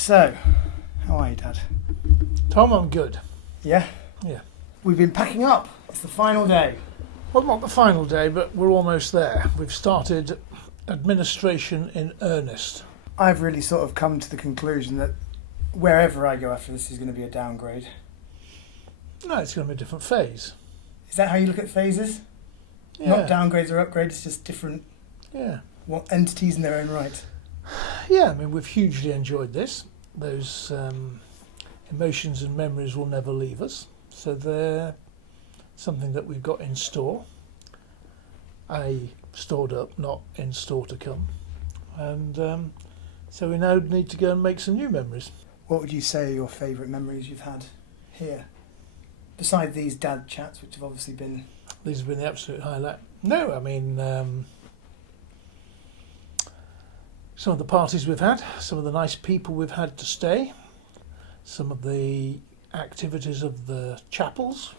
So, how are you, Dad? Tom, I'm good. Yeah? Yeah. We've been packing up. It's the final day. Well, not the final day, but we're almost there. We've started administration in earnest. I've really sort of come to the conclusion that wherever I go after this is going to be a downgrade. No, it's going to be a different phase. Is that how you look at phases? Yeah. Not downgrades or upgrades, just different Yeah. entities in their own right. Yeah, I mean, we've hugely enjoyed this. Those emotions and memories will never leave us. So they're something that we've got in store. Stored up, not in store to come. And so we now need to go and make some new memories. What would you say are your favourite memories you've had here? Besides these dad chats, which have obviously been... These have been the absolute highlight. No, I mean, some of the parties we've had, some of the nice people we've had to stay, some of the activities of the chapels,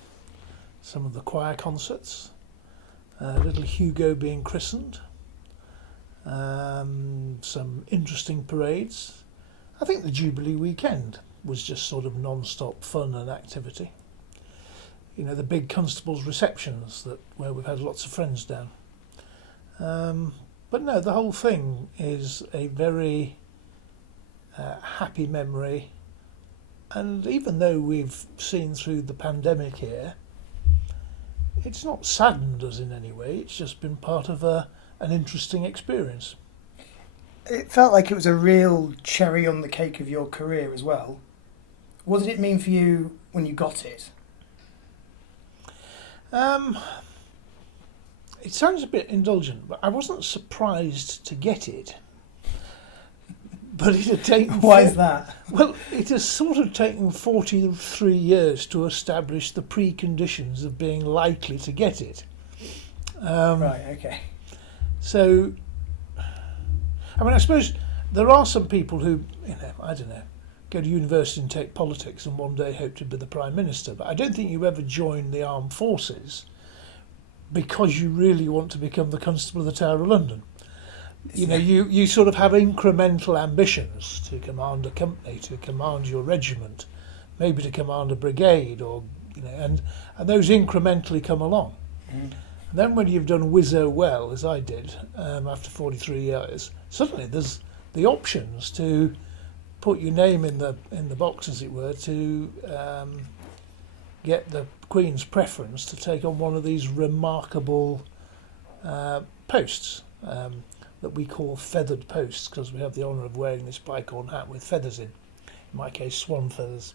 some of the choir concerts, little Hugo being christened, some interesting parades. I think the Jubilee weekend was just sort of non-stop fun and activity. You know, the big constables' receptions where we've had lots of friends down. But no, the whole thing is a very happy memory. And even though we've seen through the pandemic here, it's not saddened us in any way. It's just been part of an interesting experience. It felt like it was a real cherry on the cake of your career as well. What did it mean for you when you got it? It sounds a bit indulgent, but I wasn't surprised to get it. But it had taken... Why is that? Well, it has sort of taken 43 years to establish the preconditions of being likely to get it. Right, okay. So, I mean, I suppose there are some people who, I don't know, go to university and take politics and one day hope to be the Prime Minister. But I don't think you ever join the armed forces because you really want to become the Constable of the Tower of London. You know, you sort of have incremental ambitions to command a company, to command your regiment, maybe to command a brigade, or and those incrementally come along. Mm. And then when you've done whizzo well, as I did after 43 years, suddenly there's the options to put your name in the box, as it were, to get the Queen's preference to take on one of these remarkable posts. That we call feathered posts because we have the honour of wearing this bicorn hat with feathers in my case swan feathers.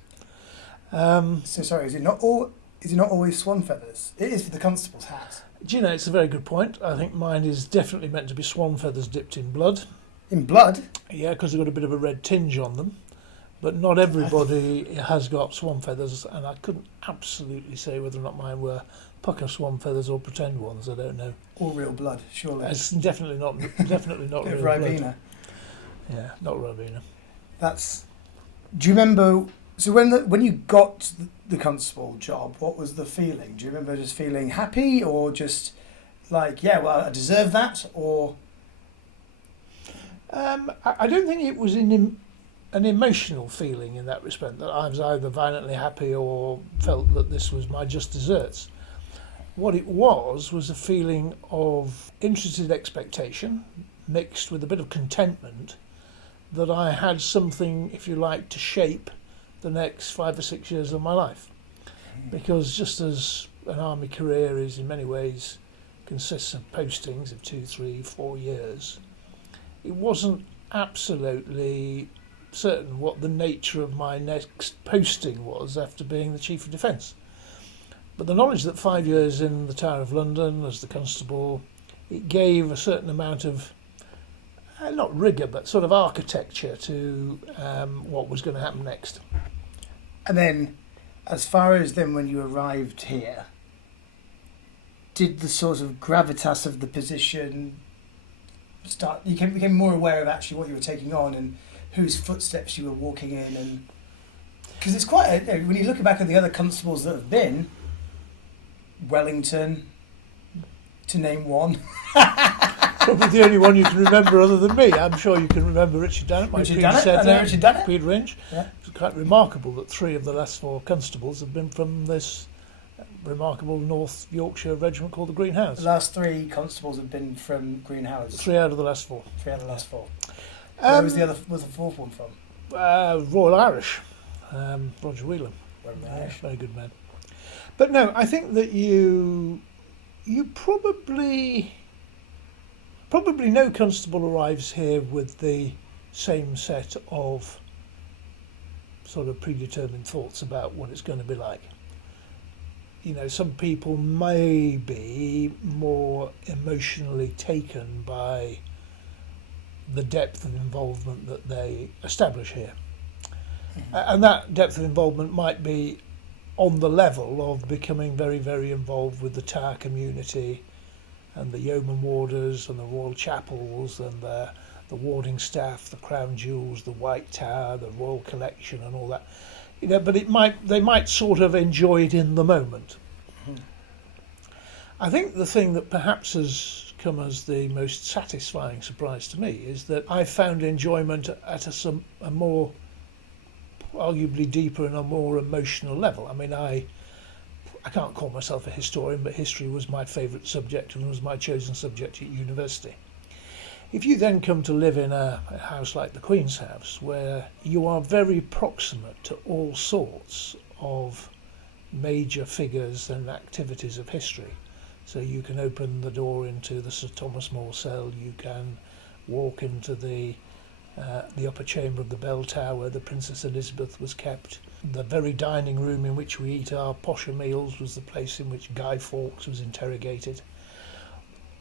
So sorry, is it not always swan feathers? It is for the constable's hat. Do you know, it's a very good point. I think mine is definitely meant to be swan feathers dipped in blood. In blood? Yeah, because they've got a bit of a red tinge on them. But not everybody has got swan feathers, and I couldn't absolutely say whether or not mine were pucker swan feathers or pretend ones. I don't know. Or real blood, surely. It's definitely not real Ribena. blood. Yeah, not Ribena. Do you remember? So when you got the constable job, what was the feeling? Do you remember just feeling happy, or just like, yeah, well, I deserve that, or? I don't think it was an emotional feeling in that respect, that I was either violently happy or felt that this was my just desserts. What it was a feeling of interested expectation mixed with a bit of contentment that I had something, if you like, to shape the next 5 or 6 years of my life. Because just as an army career is in many ways consists of postings of 2, 3, 4 years, it wasn't absolutely certain what the nature of my next posting was after being the Chief of Defence. But the knowledge that 5 years in the Tower of London as the constable, it gave a certain amount of, not rigour, but sort of architecture to what was going to happen next. And then, as far as then when you arrived here, did the sort of gravitas of the position start, you became more aware of actually what you were taking on and whose footsteps you were walking in? And because it's quite when you look back at the other constables that have been, Wellington, to name one. probably the only one you can remember other than me. I'm sure you can remember Richard Dannett, my Richard Dannett, predecessor, I know Richard Dannett. Peter Inch. Yeah. It's quite remarkable that 3 of the last 4 constables have been from this remarkable North Yorkshire regiment called the Green Hounds. The last 3 constables have been from Green Hounds. 3 out of the last 4. 3 out of the last 4. Where was the 4th one from? Royal Irish, Roger Whelan. Very good man. But no, I think that you probably no constable arrives here with the same set of sort of predetermined thoughts about what it's going to be like. You know, some people may be more emotionally taken by the depth of involvement that they establish here. And that depth of involvement might be on the level of becoming very, very involved with the Tower community and the yeoman warders and the royal chapels and the warding staff, the crown jewels, the White Tower, the royal collection and all that. You know, but they might sort of enjoy it in the moment. I think the thing that perhaps has come as the most satisfying surprise to me is that I found enjoyment at a more arguably deeper and a more emotional level. I mean, I can't call myself a historian, but history was my favourite subject and was my chosen subject at university. If you then come to live in a house like the Queen's House, where you are very proximate to all sorts of major figures and activities of history, so you can open the door into the Sir Thomas More cell, you can walk into the upper chamber of the bell tower where the Princess Elizabeth was kept. The very dining room in which we eat our posher meals was the place in which Guy Fawkes was interrogated.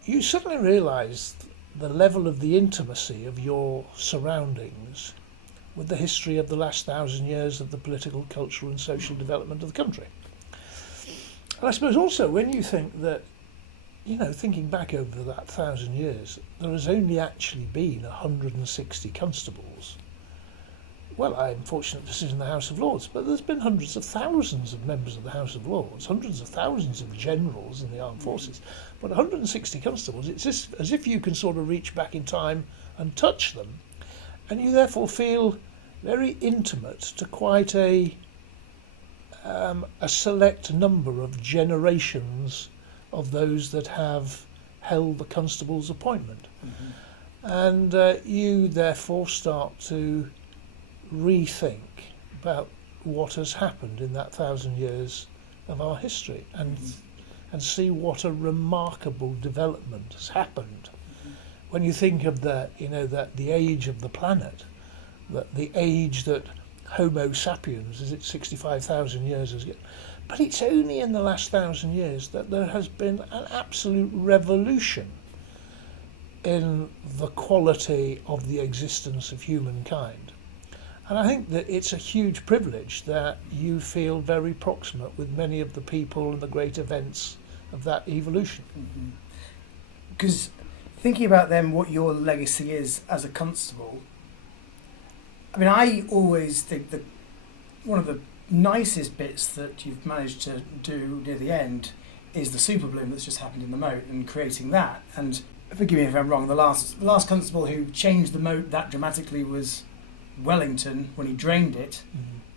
You suddenly realise the level of the intimacy of your surroundings with the history of the last 1,000 years of the political, cultural and social development of the country. And I suppose also when you think that, you know, thinking back over that 1,000 years, there has only actually been 160 constables. Well, I'm fortunate to sit in the House of Lords, but there's been hundreds of thousands of members of the House of Lords, hundreds of thousands of generals in the armed forces, but 160 constables, it's as if you can sort of reach back in time and touch them, and you therefore feel very intimate to quite a select number of generations of those that have held the constable's appointment. And you therefore start to rethink about what has happened in that 1,000 years of our history and see what a remarkable development has happened. When you think of the age of the planet, the age that Homo sapiens is, it 65,000 years ago. But it's only in the last 1,000 years that there has been an absolute revolution in the quality of the existence of humankind. And I think that it's a huge privilege that you feel very proximate with many of the people and the great events of that evolution. Because thinking about then what your legacy is as a constable, I mean, I always think that one of the nicest bits that you've managed to do near the end is the super bloom that's just happened in the moat and creating that. And forgive me if I'm wrong, the last constable who changed the moat that dramatically was Wellington when he drained it.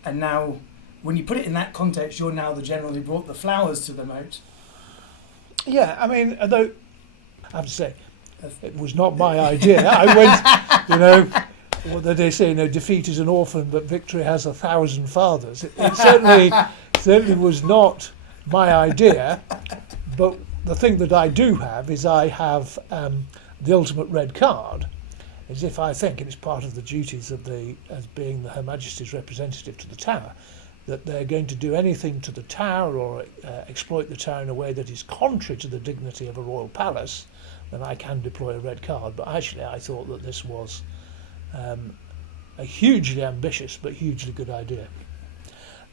And now when you put it in that context, you're now the general who brought the flowers to the moat. Yeah, I mean, although I have to say it was not my idea. I went, you know, what they say, you know, defeat is an orphan, but victory has 1,000 fathers. It certainly was not my idea. But the thing that I do have is I have the ultimate red card, as if I think it is part of the duties of as being Her Majesty's representative to the Tower, that they're going to do anything to the Tower or exploit the Tower in a way that is contrary to the dignity of a royal palace, then I can deploy a red card. But actually I thought that this was a hugely ambitious but hugely good idea.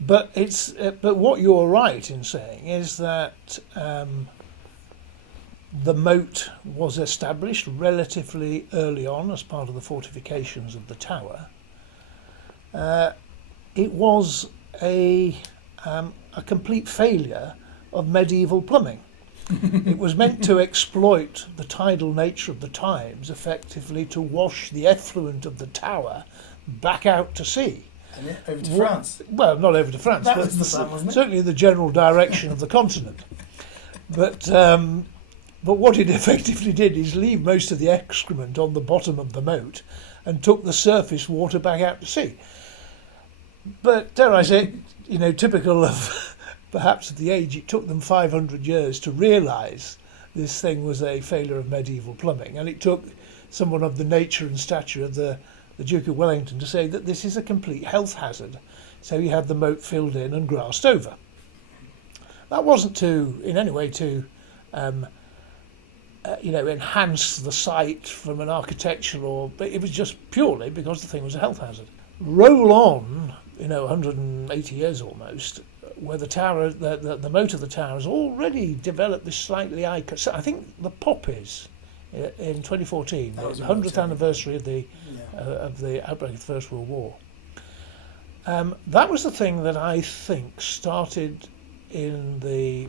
But but what you're right in saying is that the moat was established relatively early on as part of the fortifications of the Tower. It was a complete failure of medieval plumbing. It was meant to exploit the tidal nature of the times, effectively to wash the effluent of the Tower back out to sea. And over to France. Well, not over to France, That but was the plan, wasn't it? certainly the general direction of the continent. But what it effectively did is leave most of the excrement on the bottom of the moat and took the surface water back out to sea. But dare I say, typical of perhaps of the age, it took them 500 years to realise this thing was a failure of medieval plumbing, and it took someone of the nature and stature of the Duke of Wellington to say that this is a complete health hazard. So he had the moat filled in and grassed over. That wasn't in any way to enhance the site from an architectural, but it was just purely because the thing was a health hazard. Roll on, 180 years almost, where the tower, the moat of the tower has already developed this slightly iconic. So I think the poppies in 2014, the 100th anniversary of the outbreak of the First World War. That was the thing that I think started in the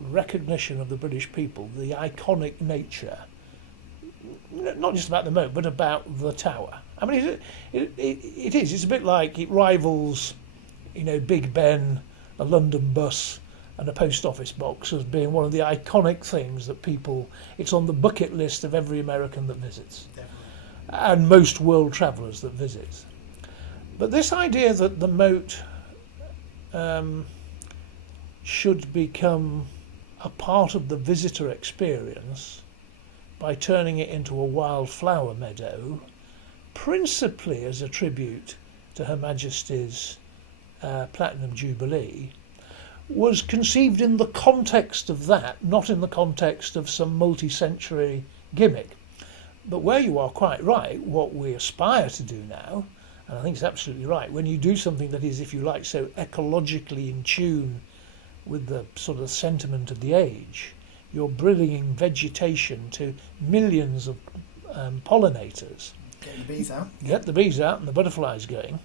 recognition of the British people, the iconic nature, not just about the moat, but about the tower. I mean, it is. It's a bit like it rivals, Big Ben, a London bus, and a post office box as being one of the iconic things that people. It's on the bucket list of every American that visits, definitely, and most world travellers that visit. But this idea that the moat should become a part of the visitor experience by turning it into a wildflower meadow, principally as a tribute to Her Majesty's Platinum Jubilee, was conceived in the context of that, not in the context of some multi-century gimmick. But where you are quite right, what we aspire to do now, and I think it's absolutely right, when you do something that is, if you like, so ecologically in tune with the sort of sentiment of the age, you're bringing vegetation to millions of pollinators. Get the bees out. Get the bees out and the butterflies going.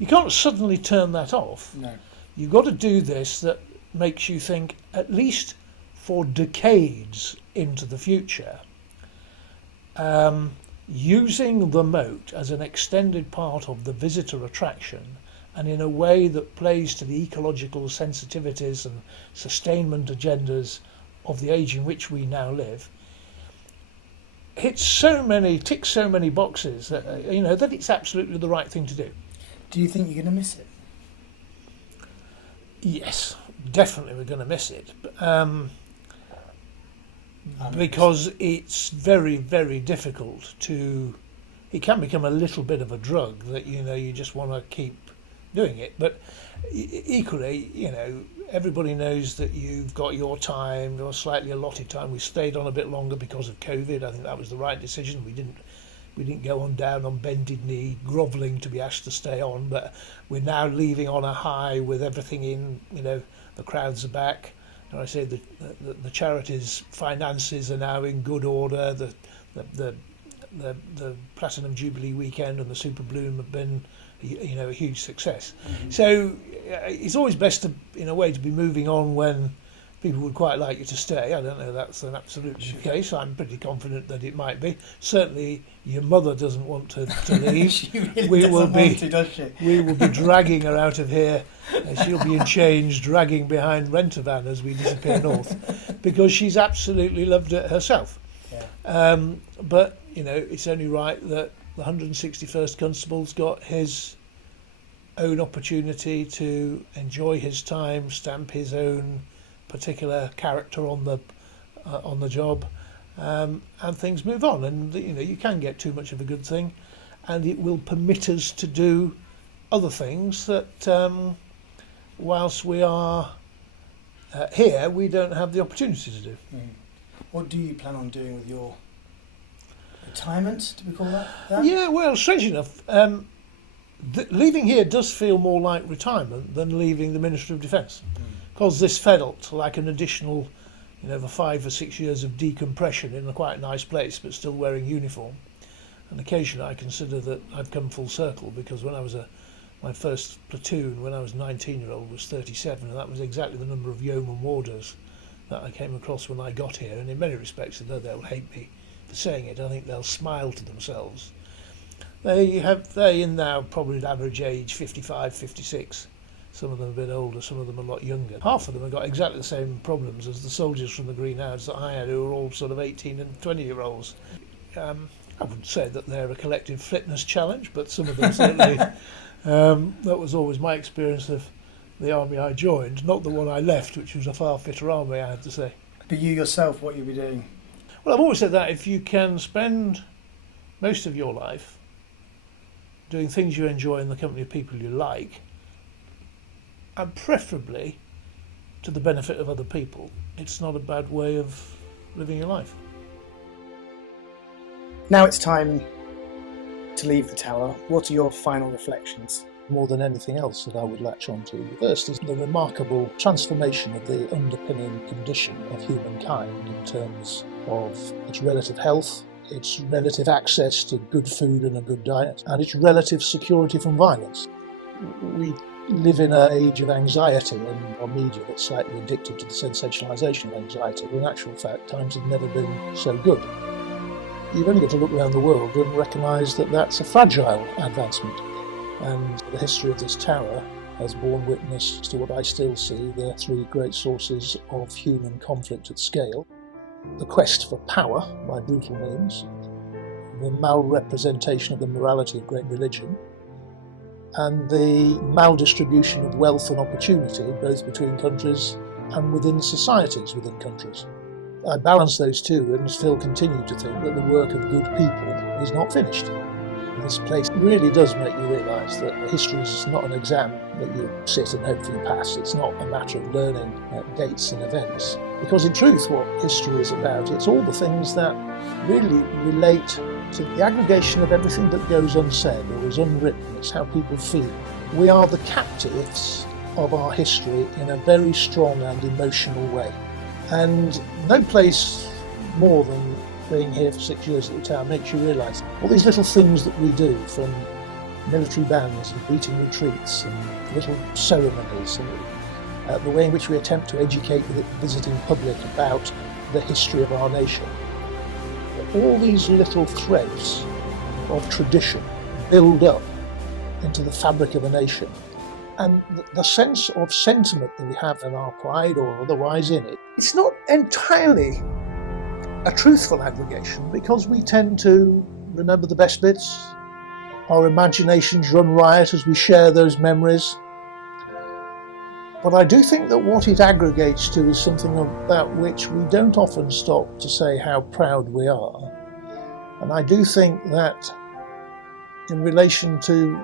You can't suddenly turn that off. No. You've got to do this that makes you think, at least for decades into the future, using the moat as an extended part of the visitor attraction and in a way that plays to the ecological sensitivities and sustainment agendas of the age in which we now live, ticks so many boxes that, that it's absolutely the right thing to do. Do you think you're going to miss it? Yes, definitely we're going to miss it. Because it's very, very difficult to... It can become a little bit of a drug that, you just want to keep doing it. But equally, everybody knows that you've got your time, your slightly allotted time. We stayed on a bit longer because of COVID. I think that was the right decision. We didn't go on down on bended knee, grovelling to be asked to stay on, but we're now leaving on a high with everything in, the crowds are back. And I say the charity's finances are now in good order. The Platinum Jubilee weekend and the Super Bloom have been, a huge success. Mm-hmm. So it's always best to, in a way, to be moving on when people would quite like you to stay. I don't know if that's an absolute case. I'm pretty confident that it might be. Certainly, your mother doesn't want to leave. She really doesn't want to, does she? We will be dragging her out of here. She'll be in chains, dragging behind Rent-A-Van as we disappear north, because she's absolutely loved it herself. Yeah. But it's only right that the 161st Constable's got his own opportunity to enjoy his time, stamp his own particular character on the job, and things move on. And you can get too much of a good thing, and it will permit us to do other things that, whilst we are here, we don't have the opportunity to do. Mm. What do you plan on doing with your retirement? Do we call that? Yeah, well, strange enough, leaving here does feel more like retirement than leaving the Ministry of Defence. Mm. Because this felt like an additional, the 5 or 6 years of decompression in a quite nice place, but still wearing uniform. And occasionally I consider that I've come full circle, because when I was my first platoon, when I was 19-year-old, was 37, and that was exactly the number of yeoman warders that I came across when I got here, and in many respects, although they'll hate me for saying it, I think they'll smile to themselves. They in now probably an average age 55, 56. Some of them a bit older, some of them a lot younger. Half of them have got exactly the same problems as the soldiers from the Green House that I had, who were all sort of 18 and 20-year-olds. I wouldn't say that they're a collective fitness challenge, but some of them certainly. That was always my experience of the army I joined, not the one I left, which was a far fitter army, I have to say. But you yourself, what you'll be doing? Well, I've always said that if you can spend most of your life doing things you enjoy in the company of people you like, and preferably to the benefit of other people, it's not a bad way of living your life. Now it's time to leave the tower. What are your final reflections? More than anything else that I would latch on to first is the remarkable transformation of the underpinning condition of humankind in terms of its relative health, its relative access to good food and a good diet, and its relative security from violence. We live in an age of anxiety, and our media that's slightly addicted to the sensationalisation of anxiety. In actual fact, times have never been so good. You've only got to look around the world and recognise that that's a fragile advancement. And the history of this tower has borne witness to what I still see the three great sources of human conflict at scale: the quest for power by brutal means, the malrepresentation of the morality of great religion, and the maldistribution of wealth and opportunity both between countries and within societies within countries. I balance those two and still continue to think that the work of good people is not finished. This place really does make you realise that history is not an exam that you sit and hopefully pass. It's not a matter of learning dates and events. Because in truth, what history is about, it's all the things that really relate to the aggregation of everything that goes unsaid or is unwritten. It's how people feel. We are the captives of our history in a very strong and emotional way. And no place more than being here for 6 years at the tower makes you realise all these little things that we do, from military bands and beating retreats and little ceremonies, and the way in which we attempt to educate the visiting public about the history of our nation. All these little threads of tradition build up into the fabric of a nation. And the sense of sentiment that we have in our pride or otherwise in it, it's not entirely a truthful aggregation, because we tend to remember the best bits. Our imaginations run riot as we share those memories. But I do think that what it aggregates to is something about which we don't often stop to say how proud we are. And I do think that in relation to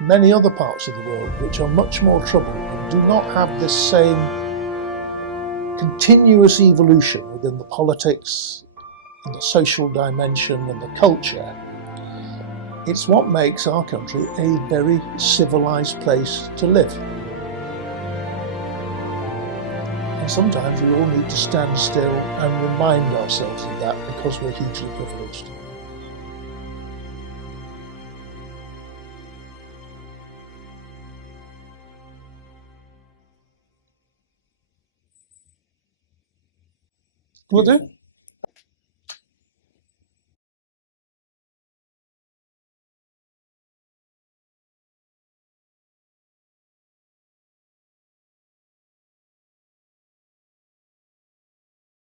many other parts of the world which are much more troubled and do not have this same continuous evolution within the politics and the social dimension and the culture, it's what makes our country a very civilised place to live. And sometimes we all need to stand still and remind ourselves of that, because we're hugely privileged. Will do.